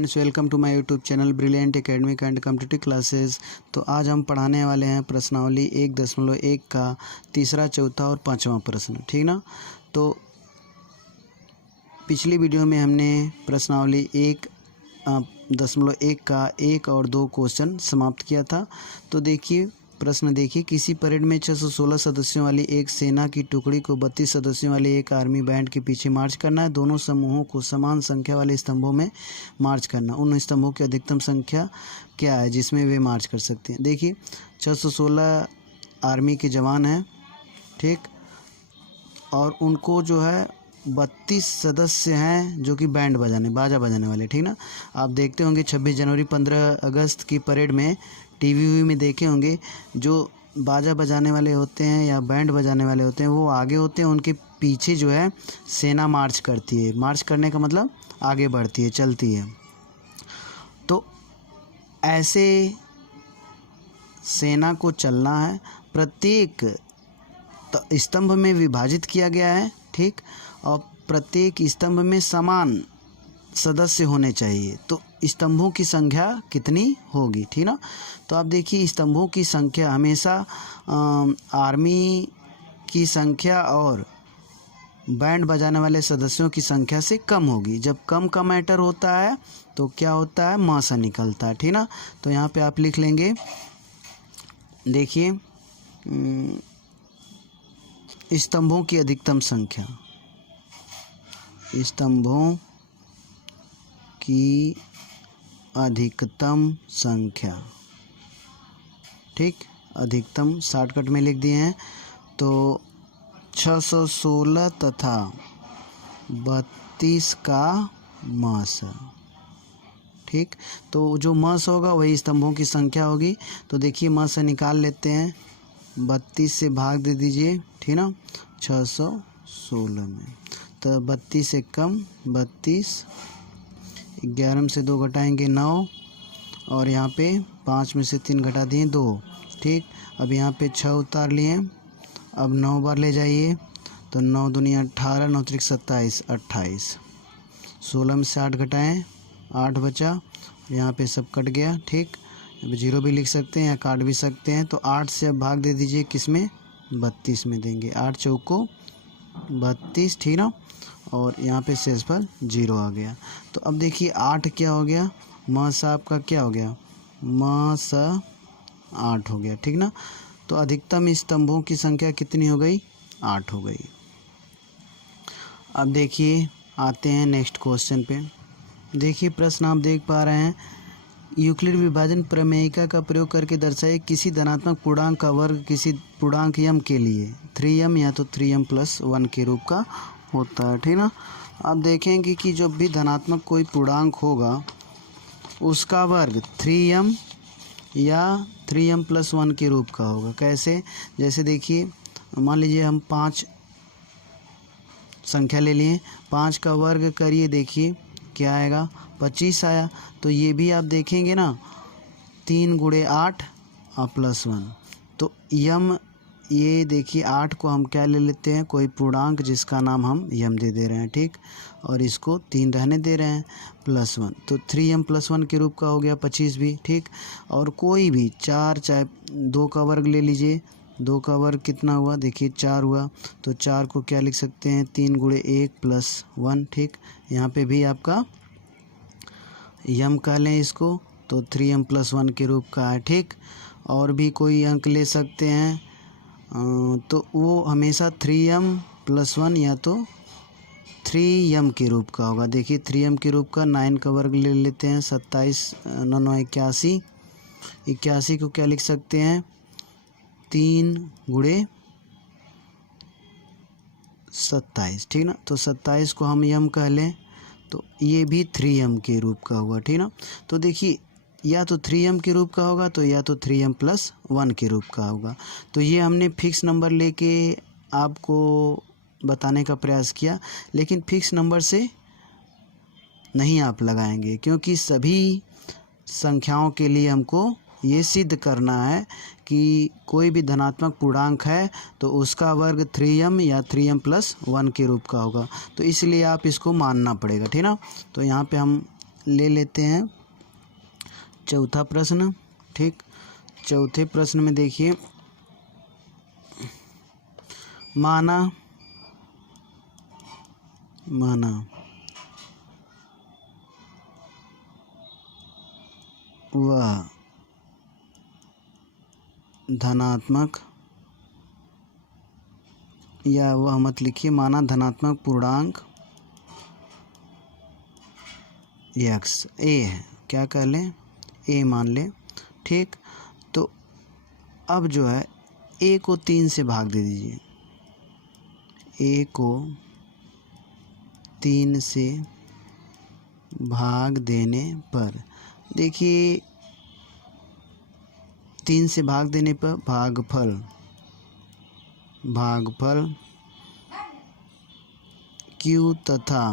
Friends, welcome to my YouTube channel brilliant academic and competitive classes. तो आज हम पढ़ाने वाले हैं प्रश्नावली 1.1 का तीसरा, चौथा और पांचवा प्रश्न, ठीक ना। तो पिछली वीडियो में हमने प्रश्नावली 1.1 का 1 और 2 क्वेश्चन समाप्त किया था। तो देखिए प्रश्न, देखिए किसी परेड में 616 सदस्यों वाली एक सेना की टुकड़ी को 32 सदस्यों वाले एक आर्मी बैंड के पीछे मार्च करना है। दोनों समूहों को समान संख्या वाले स्तंभों में मार्च करना। उन स्तंभों की अधिकतम संख्या क्या है जिसमें वे मार्च कर सकते हैं। देखिए 616 आर्मी के जवान हैं, ठीक, और उनको जो है 32 सदस्य हैं जो कि बाजा बजाने वाले, ठीक ना। आप देखते होंगे 26 जनवरी 15 अगस्त की परेड में टीवी में देखे होंगे, जो बाजा बजाने वाले होते हैं या बैंड बजाने वाले होते हैं वो आगे होते हैं, उनके पीछे जो है सेना मार्च करती है। मार्च करने का मतलब आगे बढ़ती है, चलती है। तो ऐसे सेना को चलना है, प्रत्येक स्तंभ में विभाजित किया गया है, ठीक, और प्रत्येक स्तंभ में समान सदस्य होने चाहिए। तो स्तंभों की संख्या कितनी होगी, ठीक ना। तो आप देखिए स्तंभों की संख्या हमेशा आर्मी की संख्या और बैंड बजाने वाले सदस्यों की संख्या से कम होगी। जब कम का मैटर होता है तो क्या होता है, म से निकलता है, ठीक ना। तो यहाँ पे आप लिख लेंगे, देखिए स्तंभों की अधिकतम संख्या, स्तंभों की अधिकतम संख्या, ठीक, अधिकतम शॉर्टकट में लिख दिए हैं। तो 616 तथा 32 का मास, ठीक। तो जो मास होगा वही स्तंभों की संख्या होगी। तो देखिए मास से निकाल लेते हैं, 32 से भाग दे दीजिए, ठीक ना, 616 में। तो 32 से कम 32, 11 में से 2 घटाएंगे 9, और यहाँ पे 5 में से 3 घटा दिए 2, ठीक। अब यहाँ पे 6 उतार लिए, अब 9 बार ले जाइए, तो 9 दूनी 18, 9 त्रिक 27, 28, 16 में से 8 घटाएं, 8 बचा, यहाँ पे सब कट गया, ठीक। अब 0 भी लिख सकते हैं या काट भी सकते हैं। तो 8 से अब भाग दे दीजिए, किस में, 32 में देंगे, 8 चौको 32, ठीक ना, और यहाँ पे शेषफल 0 आ गया। तो अब देखिए 8 क्या हो गया, मासा आपका क्या हो गया, मासा 8 हो गया, ठीक ना। तो अधिकतम स्तंभों की संख्या कितनी हो गई, 8 हो गई। अब देखिए आते हैं नेक्स्ट क्वेश्चन पे। देखिए प्रश्न आप देख पा रहे हैं, यूक्लिड विभाजन प्रमेयिका का प्रयोग करके दर्शाए किसी धनात्मक पूर्णांक का वर्ग किसी पूर्णांक यम के लिए 3m या तो 3m+1 के रूप का होता है, ठीक ना। आप देखेंगे कि जब भी धनात्मक कोई पूर्णांक होगा उसका वर्ग 3m या 3m+1 के रूप का होगा। कैसे, जैसे देखिए मान लीजिए हम 5 संख्या ले लिए, 5 का वर्ग करिए, देखिए क्या आएगा, 25 आया। तो ये भी आप देखेंगे ना, 3 × 8 और +1। तो यम, ये देखिए 8 को हम क्या ले लेते हैं, कोई पूर्णांक जिसका नाम हम यम दे रहे हैं, ठीक, और इसको 3 रहने दे रहे हैं, +1। तो 3m+1 के रूप का हो गया 25 भी, ठीक। और कोई भी 4, चाहे 2 का वर्ग ले लीजिए, 2 का वर्ग कितना हुआ, देखिए 4 हुआ। तो 4 को क्या लिख सकते हैं, 3 × 1 + 1, ठीक। यहाँ पे भी आपका यम कह लें इसको, तो 3m+1 के रूप का है, ठीक। और भी कोई अंक ले सकते हैं, तो वो हमेशा 3m+1 या तो 3m के रूप का होगा। देखिए 3m के रूप का 9 का वर्ग ले लेते हैं, 27, 9 9 81, 81 को क्या लिख सकते हैं, 3 × 27, ठीक ना। तो 27 को हम यम कह लें, तो ये भी 3m के रूप का हुआ, ठीक ना। तो देखिए या तो 3m के रूप का होगा तो या तो 3m+1 के रूप का होगा। तो ये हमने फिक्स नंबर लेके आपको बताने का प्रयास किया, लेकिन फिक्स नंबर से नहीं आप लगाएंगे, क्योंकि सभी संख्याओं के लिए हमको ये सिद्ध करना है कि कोई भी धनात्मक पूर्णांक है तो उसका वर्ग 3m या 3m+1 के रूप का होगा। तो इसलिए आप इसको मानना पड़ेगा, ठीक ना। तो यहाँ पे हम ले लेते हैं चौथा प्रश्न। ठीक, चौथे प्रश्न में देखिए, माना वह धनात्मक, या वह मत लिखिए, माना धनात्मक पूर्णांक x a है, क्या कर लें, a मान लें। ठीक, तो अब जो है a को 3 से भाग दे दीजिए, a को 3 से भाग देने पर देखिए, 3 से भाग देने पर भागफल q तथा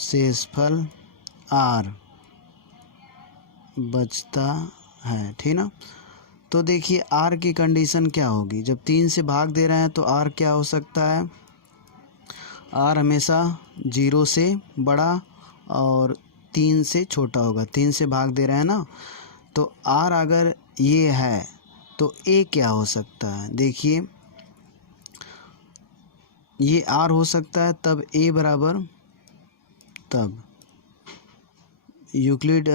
शेषफल r बचता है। ठीक ना, तो देखिए r की कंडीशन क्या होगी, जब 3 से भाग दे रहे हैं तो r क्या हो सकता है, r हमेशा 0 से बड़ा और 3 से छोटा होगा। 3 से भाग दे रहे हैं ना, तो r अगर ये है तो a क्या हो सकता है, देखिए ये r हो सकता है, तब a बराबर, तब यूक्लिड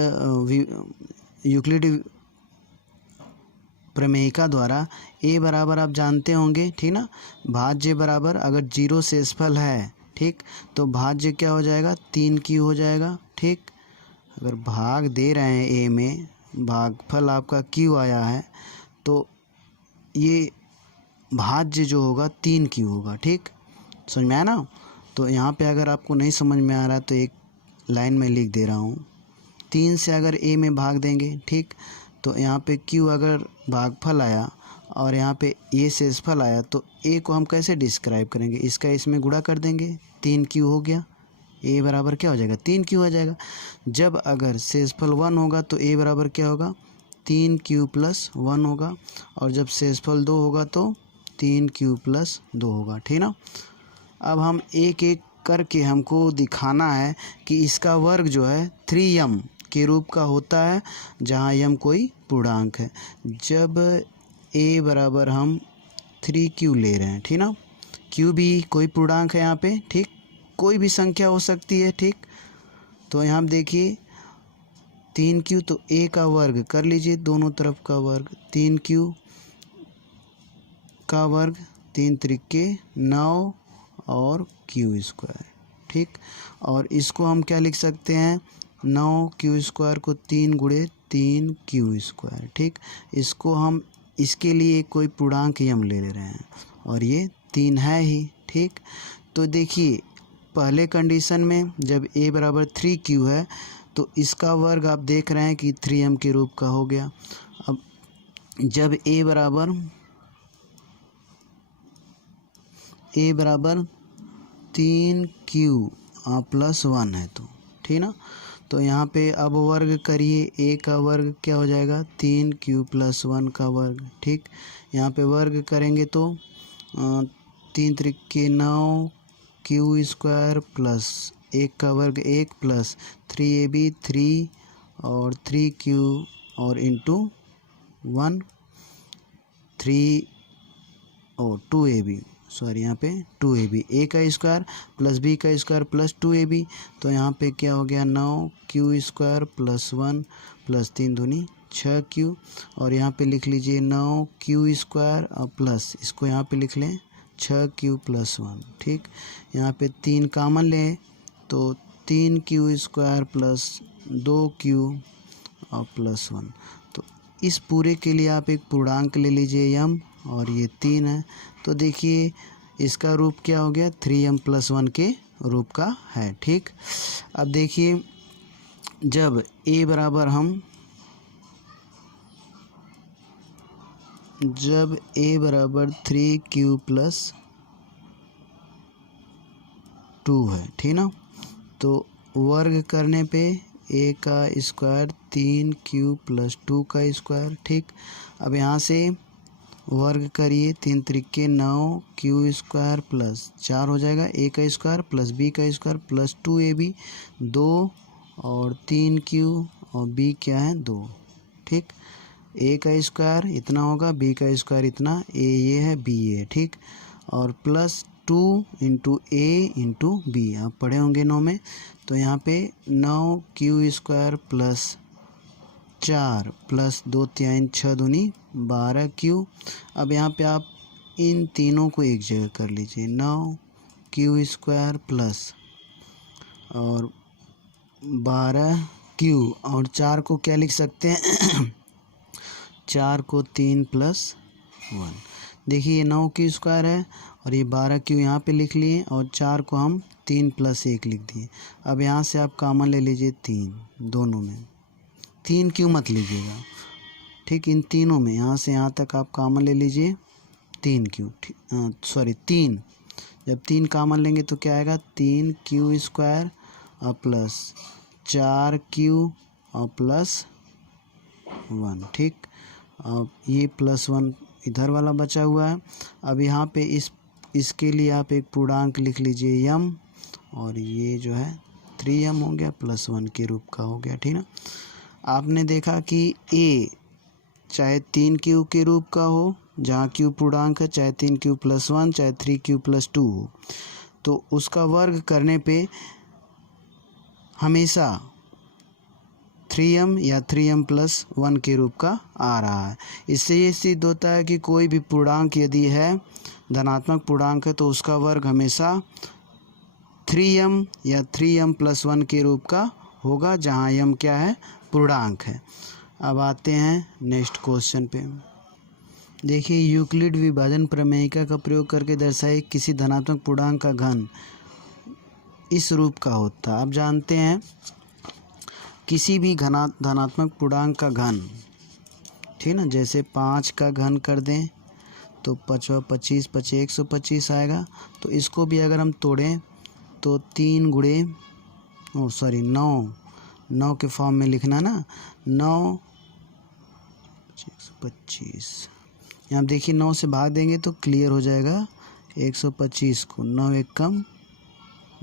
प्रमेयिका द्वारा a बराबर आप जानते होंगे, ठीक ना, भाज्य बराबर, अगर 0 शेषफल है, ठीक, तो भाज्य क्या हो जाएगा, 3q हो जाएगा। ठीक, अगर भाग दे रहे हैं a में, भागफल आपका q आया है, तो ये भाज्य जो होगा 3q होगा। ठीक, समझ में आया ना। तो यहाँ पे अगर आपको नहीं समझ में आ रहा तो एक लाइन में लिख दे रहा हूँ, 3 से अगर a में भाग देंगे, ठीक, तो यहाँ पे q अगर भागफल आया और यहाँ पे ये शेषफल आया, तो a को हम कैसे डिस्क्राइब करेंगे, इसका इसमें गुणा कर देंगे, 3q हो गया, a बराबर क्या हो जाएगा, 3q हो जाएगा। जब अगर शेषफल 1 होगा तो a बराबर क्या होगा, 3q + 1 होगा, और जब शेषफल 2 होगा तो 3q + 2 होगा। ठीक ना, अब हम एक एक करके हमको दिखाना है कि इसका वर्ग जो है 3m के रूप का होता है, जहाँ m कोई पूर्णांक है। जब a बराबर हम 3q ले रहे हैं, ठीक ना, q भी कोई पूर्णांक है यहाँ पे, ठीक, कोई भी संख्या हो सकती है। ठीक, तो यहाँ देखिए 3q, तो a का वर्ग कर लीजिए, दोनों तरफ का वर्ग, 3q का वर्ग, 3 त्रिके 9 और q²। ठीक, और इसको हम क्या लिख सकते हैं, 9q² को 3 × 3q²। ठीक, इसको हम, इसके लिए कोई पूर्णांक हम ले रहे हैं और ये 3 है ही। ठीक, तो देखिए पहले कंडीशन में जब a बराबर 3q है, तो इसका वर्ग आप देख रहे हैं कि 3m के रूप का हो गया। अब जब a बराबर 3q + 1 है, तो ठीक ना, तो यहाँ पे अब वर्ग करिए, a का वर्ग क्या हो जाएगा, 3q + 1 का वर्ग। ठीक, यहाँ पे वर्ग करेंगे तो 3 त्रिके 9 q² प्लस 1 का वर्ग 1 प्लस 3ab 3 और 3q और इंटू 1 3 और 2ab, सॉरी यहाँ पे 2ab, a का स्क्वायर प्लस b का स्क्वायर प्लस 2ab, तो यहाँ पे क्या हो गया, 9q² + 1 प्लस 3 दूनी 6q, और यहाँ पे लिख लीजिए 9q² और प्लस, इसको यहाँ पे लिख लें 6q + 1। ठीक, यहाँ पे 3 कॉमन लें तो 3q² प्लस 2q और प्लस 1, तो इस पूरे के लिए आप एक पूर्णांक ले लीजिए m, और ये 3 है, तो देखिए इसका रूप क्या हो गया, 3m + 1 के रूप का है। ठीक, अब देखिए जब a बराबर हम, जब a बराबर 3q + 2 है, ठीक ना, तो वर्ग करने पे a का स्क्वायर 3q + 2 का स्क्वायर। ठीक, अब यहाँ से वर्ग करिए, 3 त्रिके 9q² प्लस 4 हो जाएगा, a का स्क्वायर प्लस b का स्क्वायर प्लस 2ab 2 और 3q और b क्या है 2, ठीक। a का स्क्वायर इतना होगा, b का स्क्वायर इतना, a ये है b ये, ठीक। और plus 2 into a into B, आप पढ़े होंगे 9 में। तो यहाँ पे 9q स्क्वायर प्लस 4 प्लस 2 3 6 दूनी 12q। अब यहाँ पे आप इन तीनों को एक जगह कर लीजिए, 9q स्क्वायर प्लस और 12q और 4 को क्या लिख सकते हैं 4 को 3 प्लस 1। देखिए ये 9q स्क्वायर है और ये 12q यहाँ पे लिख लिए और 4 को हम 3 प्लस 1 लिख दिए। अब यहाँ से आप कॉमन ले लीजिए 3, दोनों में 3q मत लीजिएगा, ठीक। इन तीनों में यहाँ से यहाँ तक आप कॉमन ले लीजिए 3q, सॉरी 3। जब 3 कॉमन लेंगे तो क्या आएगा 3q स्क्वायर और प्लस 4q और प्लस 1, ठीक। अब ये प्लस 1 इधर वाला बचा हुआ है। अब यहाँ पे इसके लिए आप एक पूर्णांक लिख लीजिए m, और ये जो है 3m हो गया, प्लस 1 के रूप का हो गया, ठीक ना। आपने देखा कि a चाहे 3q के रूप का हो, जहाँ q पूर्णांक है, चाहे 3q प्लस 1 चाहे 3q प्लस 2 हो, तो उसका वर्ग करने पे हमेशा 3m या 3m प्लस 1 के रूप का आ रहा है। इससे ये सिद्ध होता है कि कोई भी पूर्णांक यदि है धनात्मक पूर्णांक है तो उसका वर्ग हमेशा 3m या 3m प्लस 1 के रूप का होगा, जहाँ m क्या है पूर्णांक है। अब आते हैं नेक्स्ट क्वेश्चन पे। देखिए यूक्लिड विभाजन प्रमेयिका का प्रयोग करके दर्शाए किसी धनात्मक पूर्णांक का घन इस रूप का होता है। आप जानते हैं किसी भी धनात्मक पूर्णांक का घन, ठीक ना, जैसे 5 का घन कर दें तो 5 25 25 125 आएगा। तो इसको भी अगर हम तोड़ें तो 3 गुणे 9 के फॉर्म में लिखना ना, 9 125। यहाँ देखिए 9 से भाग देंगे तो क्लियर हो जाएगा 125 को, 9 एक कम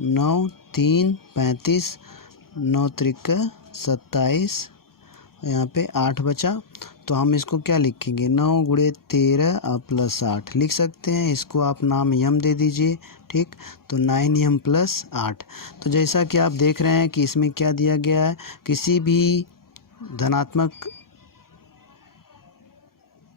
9 3 35 9 त्रिक 27, यहाँ पे 8 बचा। तो हम इसको क्या लिखेंगे 9 गुणे 13 और प्लस 8 लिख सकते हैं। इसको आप नाम यम दे दीजिए, ठीक। तो 9m प्लस 8। तो जैसा कि आप देख रहे हैं कि इसमें क्या दिया गया है, किसी भी धनात्मक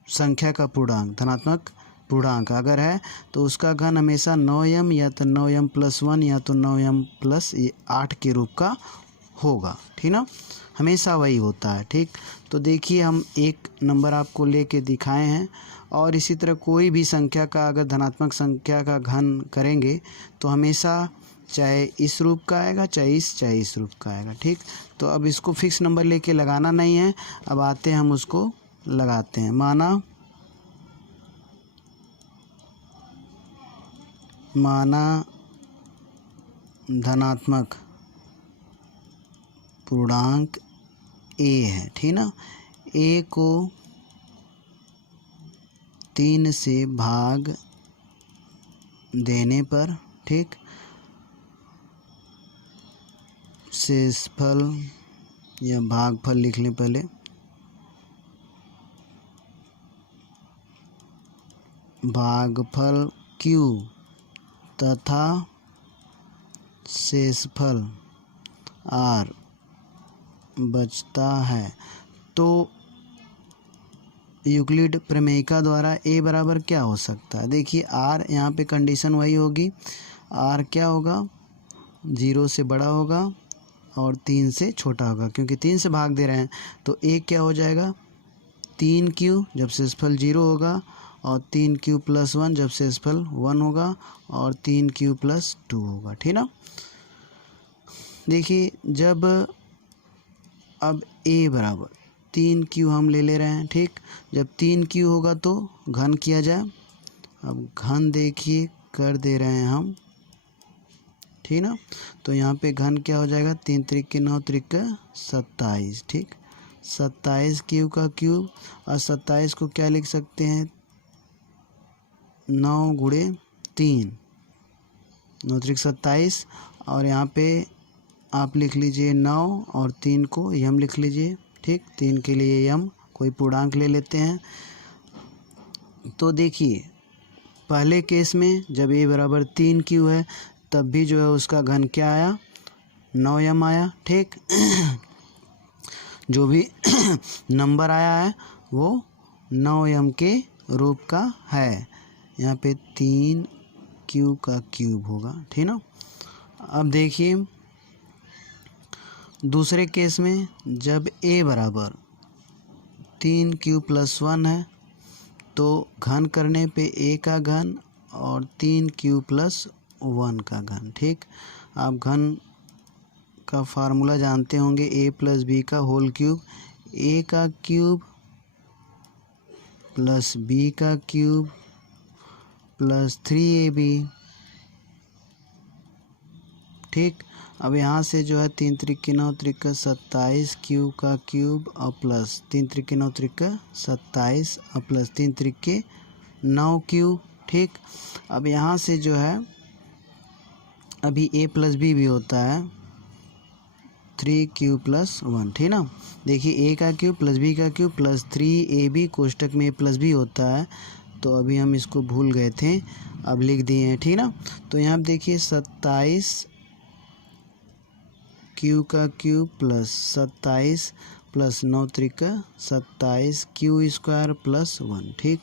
संख्या का पूर्णांक, धनात्मक पूर्णांक अगर है तो उसका घन हमेशा 9m या तो 9m प्लस 1 या तो 9m प्लस 8 के रूप का होगा, ठीक ना, हमेशा वही होता है, ठीक। तो देखिए हम एक नंबर आपको लेके दिखाए हैं, और इसी तरह कोई भी संख्या का अगर धनात्मक संख्या का घन करेंगे तो हमेशा चाहे इस रूप का आएगा चाहे इस रूप का आएगा, ठीक। तो अब इसको फिक्स नंबर लेके लगाना नहीं है। अब आते हैं हम उसको लगाते हैं। माना धनात्मक पूर्णांक a है, ठीक ना। a को 3 से भाग देने पर, ठीक, शेषफल या भागफल लिख लें पहले, भागफल q तथा शेषफल r बचता है। तो यूक्लिड प्रमेयिका द्वारा a बराबर क्या हो सकता है। देखिए r यहाँ पे कंडीशन वही होगी, r क्या होगा 0 से बड़ा होगा और 3 से छोटा होगा, क्योंकि 3 से भाग दे रहे हैं। तो a क्या हो जाएगा 3q जब शेषफल 0 होगा, और 3q प्लस 1 जब शेषफल 1 होगा, और 3q प्लस 2 होगा, ठीक ना। देखिए जब अब a बराबर 3q हम ले रहे हैं, ठीक। जब 3q होगा तो घन किया जाए। अब घन देखिए कर दे रहे हैं हम, ठीक ना। तो यहाँ पे घन क्या हो जाएगा 3 त्रिक के 9 त्रिक का 27, ठीक। 27 q का क्यूब, और 27 को क्या लिख सकते हैं 9 गुणे 3, 9 त्रिक 27, और यहाँ पे आप लिख लीजिए 9 और 3 को यम लिख लीजिए, ठीक। 3 के लिए यम, कोई पूर्णांक ले लेते हैं। तो देखिए पहले केस में जब a बराबर 3 क्यू है तब भी जो है उसका घन क्या आया, 9 यम आया, ठीक। जो भी नंबर आया है वो 9 यम के रूप का है। यहाँ पे 3 क्यू का क्यूब होगा, ठीक ना। अब देखिए दूसरे केस में जब a बराबर 3 क्यू प्लस 1 है तो घन करने पे a का घन और 3 क्यू प्लस 1 का घन, ठीक। आप घन का फार्मूला जानते होंगे, a प्लस बी का होल क्यूब, a का क्यूब प्लस b का क्यूब प्लस 3ab, ठीक। अब यहाँ से जो है 3 त्रिक 9 त्रिक 27 क्यू का क्यूब और प्लस 3 त्रिक 9 त्रिक 27 और प्लस 3 त्रिक 9 क्यू, ठीक। अब यहाँ से जो है अभी a प्लस बी भी होता है 3 क्यू प्लस 1, ठीक ना। देखिए a का क्यूब प्लस b का क्यूब प्लस 3ab कोष्टक में a प्लस बी होता है, तो अभी हम इसको भूल गए थे, अब लिख दिए हैं, ठीक ना। तो यहाँ देखिए 27 क्यू का क्यूब प्लस 27 प्लस 9 त्रिक 27 क्यू स्क्वायर प्लस 1, ठीक।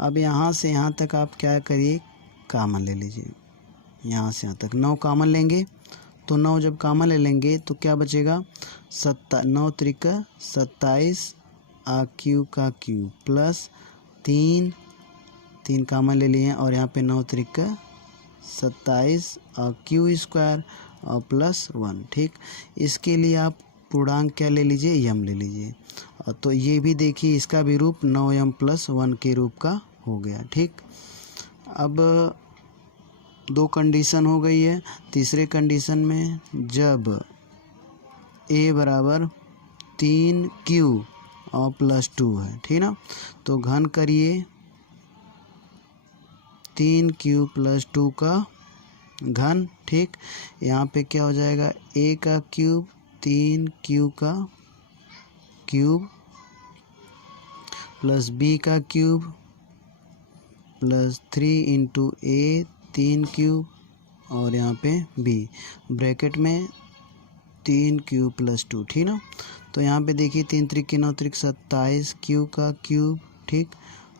अब यहाँ से यहाँ तक आप क्या करिए, कॉमन ले लीजिए, यहाँ से यहाँ तक 9 कॉमन लेंगे, तो 9 जब कॉमन ले लेंगे तो क्या बचेगा, 9 त्रिक 27 क्यू का क्यूब प्लस 3 कॉमन ले लिए और यहाँ पे 9 त्रिक 27 क्यू स्क्वायर और प्लस 1, ठीक। इसके लिए आप पूर्णांक क्या ले लीजिए, यम ले लीजिए। तो ये भी देखिए इसका भी रूप 9 यम प्लस 1 के रूप का हो गया, ठीक। अब 2 कंडीशन हो गई है। तीसरे कंडीशन में जब a बराबर 3 क्यू और प्लस 2 है, ठीक ना, तो घन करिए 3 क्यू प्लस 2 का घन, ठीक। यहाँ पे क्या हो जाएगा, a का क्यूब 3 क्यू का क्यूब प्लस b का cube plus 3 into a 3 cube और यहाँ पे b ब्रैकेट में 3 क्यूब प्लस 2, ठीक ना। तो यहाँ पे देखिए 3 त्रिक 9 त्रिक 27 क्यू का क्यूब, ठीक,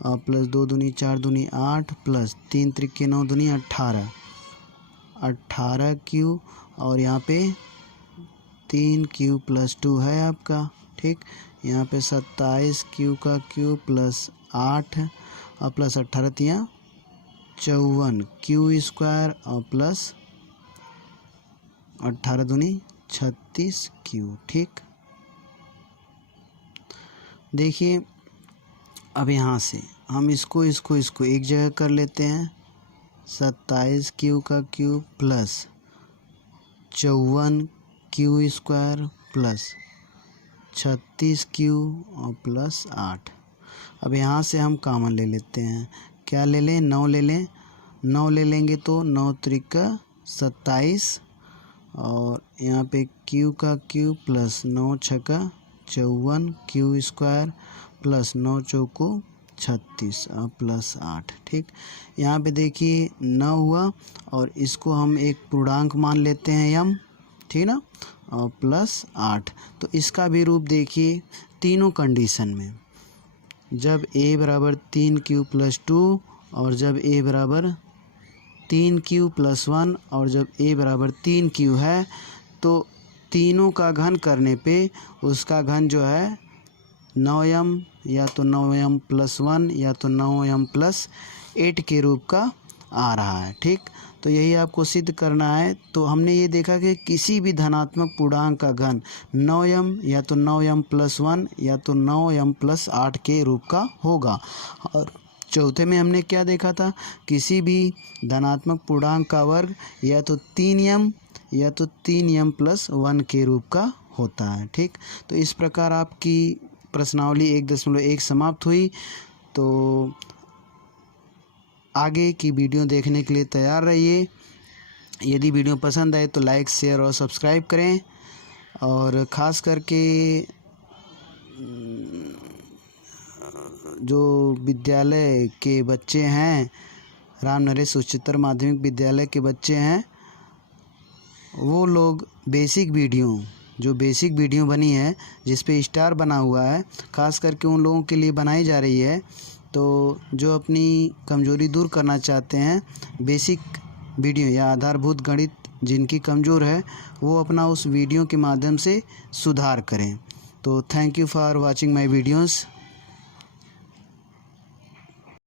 और प्लस 2 दूनी 4 दूनी 8 प्लस 3 त्रिक 9 दूनी 18 क्यू और यहाँ पे 3 क्यू प्लस 2 है आपका, ठीक। यहाँ पे 27 क्यू का क्यूब प्लस 8 और प्लस 18 तियाँ 54 क्यू स्क्वायर और प्लस 18 दूनी 36 क्यू, ठीक। देखिए अब यहाँ से हम इसको एक जगह कर लेते हैं, 27 क्यू का cube plus 54 Q square plus 36 Q और प्लस 8। अब यहाँ से हम कॉमन ले लेते हैं, क्या ले लें, 9 ले लें, 9 ले लेंगे तो 9 त्रिक 27 और यहाँ पे क्यू का क्यूब प्लस 9 छक्का 54 क्यू स्क्वायर प्लस 9 चौको 36 और प्लस 8, ठीक। यहाँ पे देखिए 9 हुआ और इसको हम एक पूर्णांक मान लेते हैं यम, ठीक ना, और प्लस 8। तो इसका भी रूप देखिए तीनों कंडीशन में, जब a बराबर 3 क्यू प्लस 2 और जब a बराबर 3 क्यू प्लस 1 और जब a बराबर 3 क्यू है, तो तीनों का घन करने पे उसका घन जो है 9 यम या तो 9 यम प्लस 1 या तो 9 यम प्लस 8 के रूप का आ रहा है, ठीक। तो यही आपको सिद्ध करना है। तो हमने ये देखा कि किसी भी धनात्मक पूर्णांक का घन 9 यम या तो 9 यम प्लस 1 या तो 9 यम प्लस 8 के रूप का होगा। और चौथे में हमने क्या देखा था, किसी भी धनात्मक पूर्णांक का वर्ग या तो 3 यम या तो 3 यम प्लस 1 के रूप का होता है, ठीक। तो इस प्रकार आपकी प्रश्नावली 1.1 समाप्त हुई। तो आगे की वीडियो देखने के लिए तैयार रहिए। यदि वीडियो पसंद आए तो लाइक, शेयर और सब्सक्राइब करें। और ख़ास करके जो विद्यालय के बच्चे हैं, राम नरेश उच्चतर माध्यमिक विद्यालय के बच्चे हैं, वो लोग जो बेसिक वीडियो बनी है जिस पे स्टार बना हुआ है, ख़ास करके उन लोगों के लिए बनाई जा रही है। तो जो अपनी कमज़ोरी दूर करना चाहते हैं, बेसिक वीडियो या आधारभूत गणित जिनकी कमज़ोर है, वो अपना उस वीडियो के माध्यम से सुधार करें। तो thank you for watching my videos.